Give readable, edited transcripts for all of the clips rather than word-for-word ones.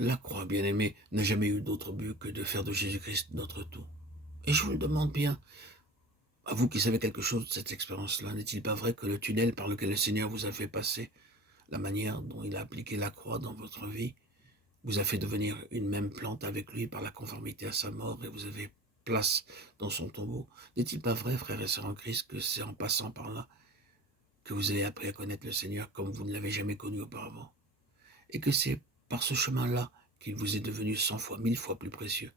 La croix, bien-aimé, n'a jamais eu d'autre but que de faire de Jésus-Christ notre tout. Et je vous le demande bien, à vous qui savez quelque chose de cette expérience-là, n'est-il pas vrai que le tunnel par lequel le Seigneur vous a fait passer, la manière dont il a appliqué la croix dans votre vie, vous a fait devenir une même plante avec lui par la conformité à sa mort et vous avez place dans son tombeau? N'est-il pas vrai, frères et sœurs en Christ, que c'est en passant par là que vous avez appris à connaître le Seigneur comme vous ne l'avez jamais connu auparavant? Et que c'est par ce chemin-là qu'il vous est devenu 100 fois, 1000 fois plus précieux?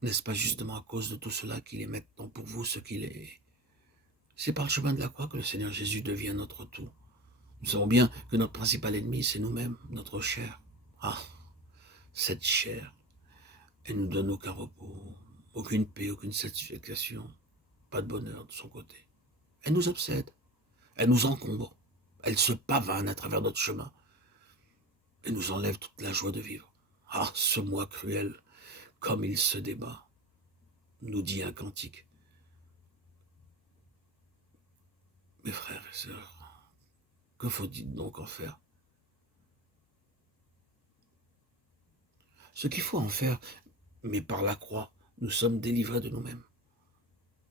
N'est-ce pas justement à cause de tout cela qu'il est maintenant pour vous ce qu'il est? C'est par le chemin de la croix que le Seigneur Jésus devient notre tout. Nous savons bien que notre principal ennemi, c'est nous-mêmes, notre chair. Ah, cette chair, elle nous donne aucun repos, aucune paix, aucune satisfaction, pas de bonheur de son côté. Elle nous obsède, elle nous encombre, elle se pavane à travers notre chemin et nous enlève toute la joie de vivre. Ah, ce moi cruel, comme il se débat, nous dit un cantique. Mes frères et sœurs, que faut-il donc en faire? Ce qu'il faut en faire, mais par la croix, nous sommes délivrés de nous-mêmes.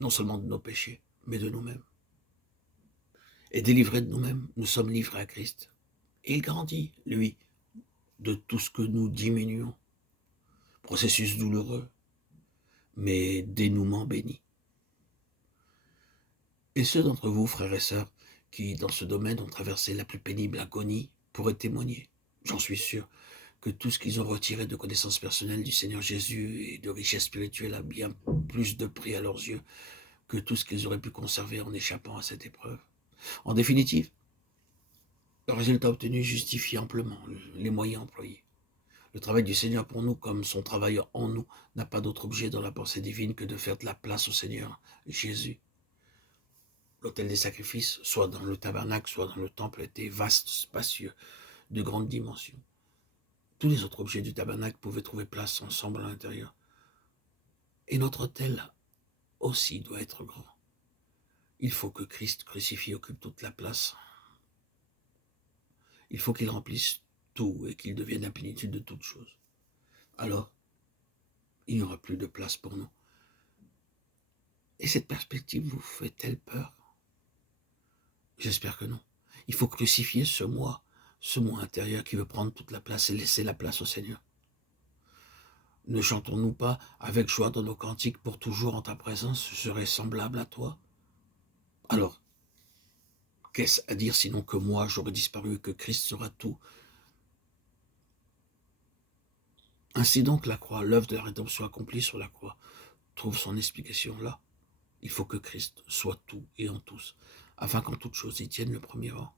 Non seulement de nos péchés, mais de nous-mêmes. Et délivrés de nous-mêmes, nous sommes livrés à Christ. Et il grandit, lui, de tout ce que nous diminuons. Processus douloureux, mais dénouement béni. Et ceux d'entre vous, frères et sœurs, qui, dans ce domaine, ont traversé la plus pénible agonie, pourraient témoigner, j'en suis sûr, que tout ce qu'ils ont retiré de connaissances personnelles du Seigneur Jésus et de richesse spirituelle a bien plus de prix à leurs yeux que tout ce qu'ils auraient pu conserver en échappant à cette épreuve. En définitive, le résultat obtenu justifie amplement les moyens employés. Le travail du Seigneur pour nous, comme son travail en nous, n'a pas d'autre objet dans la pensée divine que de faire de la place au Seigneur Jésus. L'autel des sacrifices, soit dans le tabernacle, soit dans le temple, était vaste, spacieux, de grande dimension. Tous les autres objets du tabernacle pouvaient trouver place ensemble à l'intérieur. Et notre autel aussi doit être grand. Il faut que Christ crucifié occupe toute la place. Il faut qu'il remplisse tout et qu'il devienne la plénitude de toutes choses. Alors, il n'y aura plus de place pour nous. Et cette perspective vous fait-elle peur? J'espère que non. Il faut crucifier ce moi intérieur qui veut prendre toute la place et laisser la place au Seigneur. Ne chantons-nous pas avec joie dans nos cantiques pour toujours en ta présence, je serai semblable à toi? Alors, qu'est-ce à dire sinon que moi j'aurais disparu et que Christ sera tout? Ainsi donc la croix, l'œuvre de la rédemption accomplie sur la croix, trouve son explication là. Il faut que Christ soit tout et en tous, afin qu'en toute chose il tienne le premier rang.